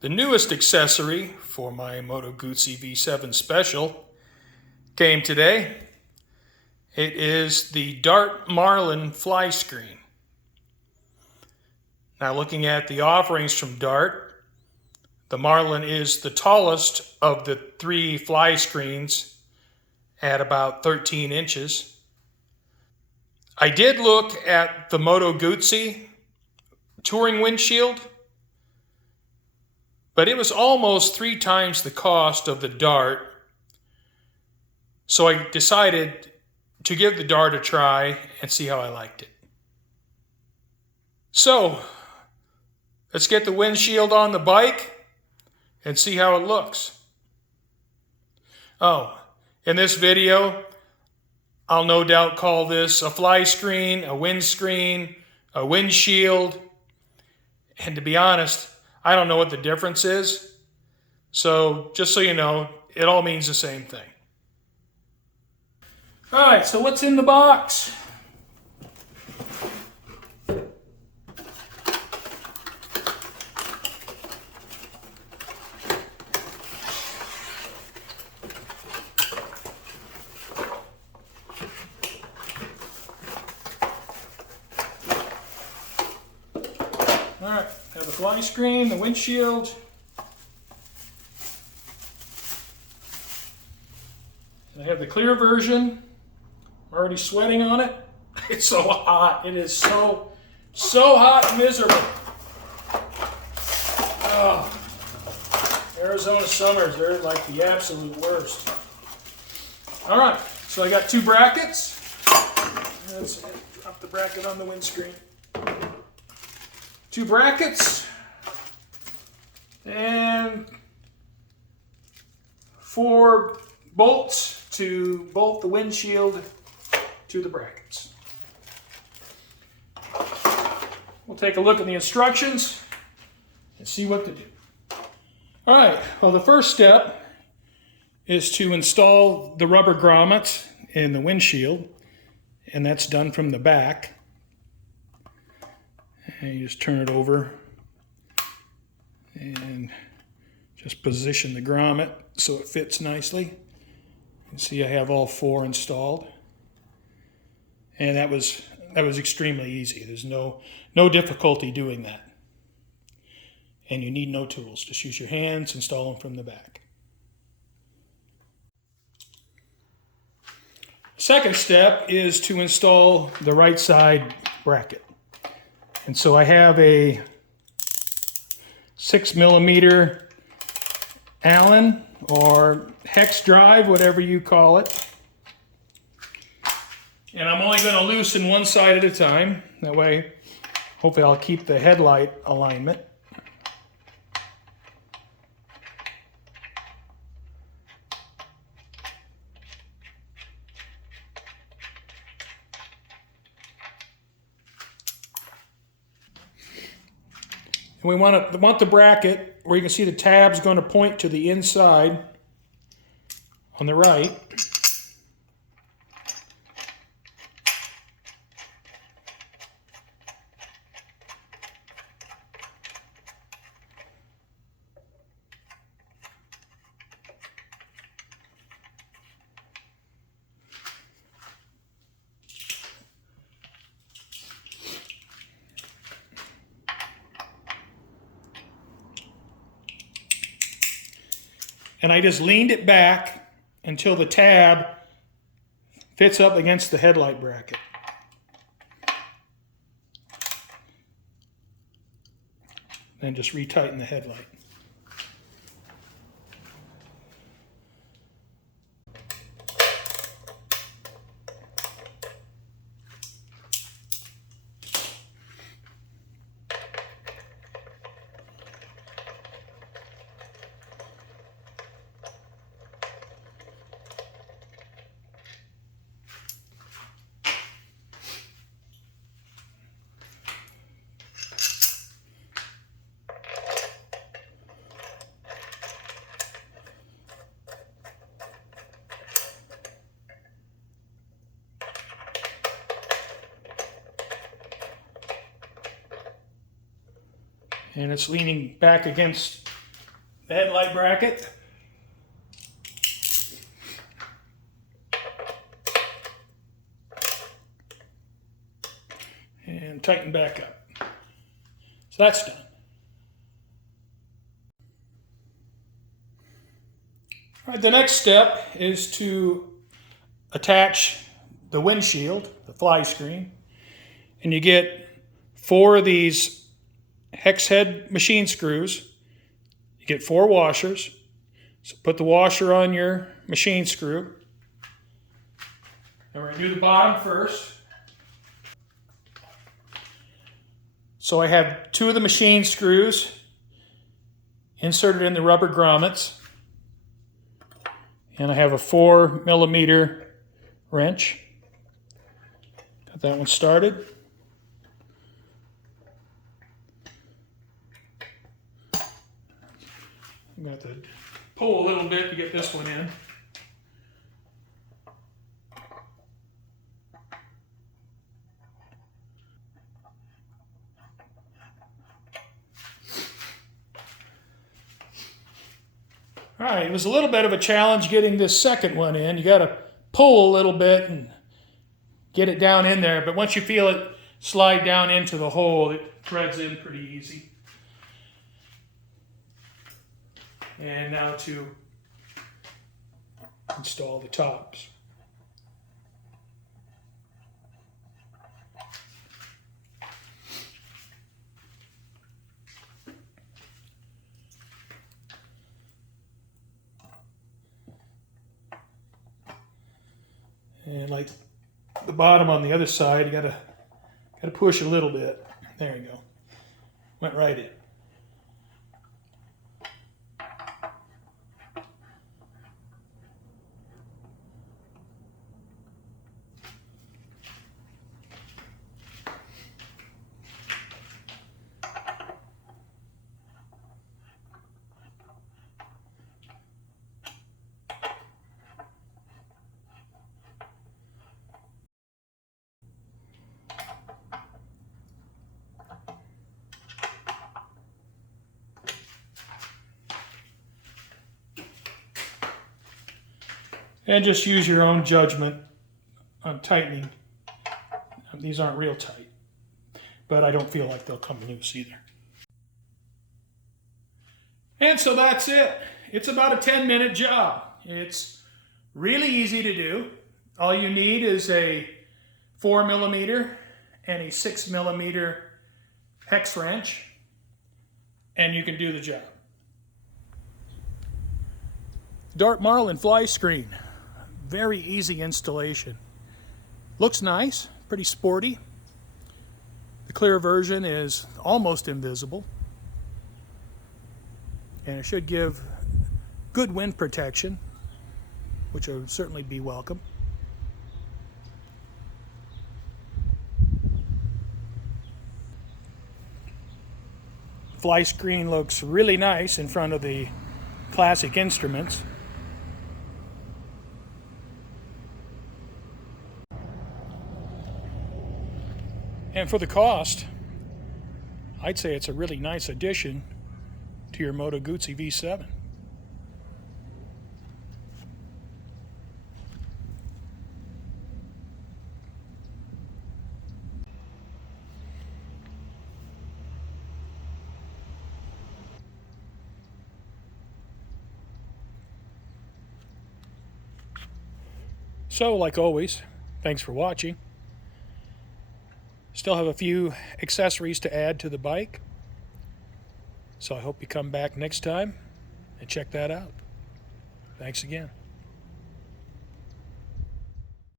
The newest accessory for my Moto Guzzi V7 Special came today. It is the Dart Marlin Flyscreen. Now, looking at the offerings from Dart, the Marlin is the tallest of the three fly screens at about 13 inches. I did look at the Moto Guzzi touring windshield, but it was almost 3 times the cost of the Dart. So I decided to give the Dart a try and see how I liked it. So let's get the windshield on the bike and see how it looks. Oh, in this video, I'll no doubt call this a fly screen, a windscreen, a windshield. And to be honest, I don't know what the difference is. So just so you know, it all means the same thing. All right, so what's in the box? All right, I have the fly screen, the windshield. And I have the clear version. I'm already sweating on it. It's so hot. It is so hot and miserable. Oh, Arizona summers, they're like the absolute worst. All right, so I got 2 brackets. Let's drop the bracket on the windscreen. 2 brackets and 4 bolts to bolt the windshield to the brackets. We'll take a look at the instructions and see what to do. All right, well, the first step is to install the rubber grommets in the windshield, and that's done from the back. And you just turn it over and just position the grommet so it fits nicely. You can see I have all 4 installed. And that was extremely easy. There's no difficulty doing that. And you need no tools. Just use your hands, install them from the back. Second step is to install the right side bracket. And so I have a 6mm Allen or hex drive, whatever you call it. And I'm only going to loosen one side at a time. That way, hopefully I'll keep the headlight alignment. And we want the bracket where you can see the tab's going to point to the inside on the right. And I just leaned it back until the tab fits up against the headlight bracket. Then just retighten the headlight. and it's leaning back against the headlight bracket. And tighten back up. So that's done. All right, the next step is to attach the windshield, the fly screen, and you get 4 of these hex head machine screws. You get 4 washers. So put the washer on your machine screw. And we're going to do the bottom first. So I have 2 of the machine screws inserted in the rubber grommets. And I have a 4mm wrench. Got that one started. I'm going to have to pull a little bit to get this one in. All right, it was a little bit of a challenge getting this second one in. You got to pull a little bit and get it down in there, but once you feel it slide down into the hole, it threads in pretty easy. And now to install the tops. And like the bottom on the other side, you gotta push a little bit. There you go. Went right in. And just use your own judgment on tightening. These aren't real tight, but I don't feel like they'll come loose either. And so that's it. It's about a 10-minute job. It's really easy to do. All you need is a 4mm and a 6mm hex wrench, and you can do the job. Dart Marlin Flyscreen. Very easy installation. Looks nice, pretty sporty. The clear version is almost invisible. And it should give good wind protection, which would certainly be welcome. Fly screen looks really nice in front of the classic instruments. And for the cost, I'd say it's a really nice addition to your Moto Guzzi V7. So, like always, thanks for watching. Still have a few accessories to add to the bike. So I hope you come back next time and check that out. Thanks again.